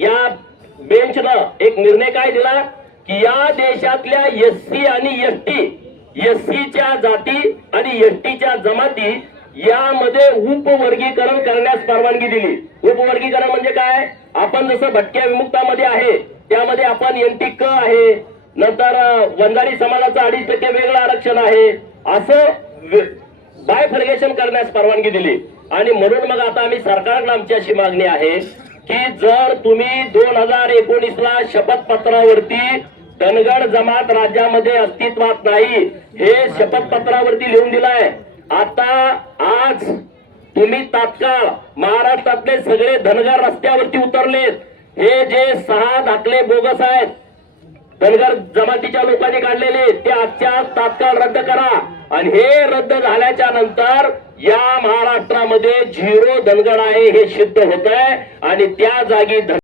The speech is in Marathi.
या बेंचनं एक निर्णय काय दिला की या देशातल्या एससी आणि एससीच्या जाती आणि एसटीच्या जमाती यामध्ये उपवर्गीकरण करण्यास परवानगी दिली। उपवर्गीकरण म्हणजे काय? आपण जसं भटक्या विमुक्तामध्ये आहे त्यामध्ये आपण एनटी क आहे, नंतर वंजारी समाजाचं 2.5% वेगळं आरक्षण आहे, असं बायफर्गेशन करण्यास परवानगी दिली। आणि म्हणून मग आता आम्ही सरकारकडे आमची अशी मागणी आहे की जर तुम्ही 2019ला शपथपत्रावरती धनगर जमात राज्यामध्ये अस्तित्वात नाही हे शपथपत्रावरती लिहून दिलाय, आता आज तुम्ही तात्काळ महाराष्ट्रातले सगळे धनगर रस्त्यावरती उतरलेत, हे जे 6 दाखले बोगस आहेत धनगर जमातीच्या लोकांनी काढलेले ते आजच्या तात्काळ रद्द करा। आणि हे रद्द झाल्याच्या नंतर या महाराष्ट्रामध्ये 0 धनगर आहे हे सिद्ध होत आहे आणि त्या जागी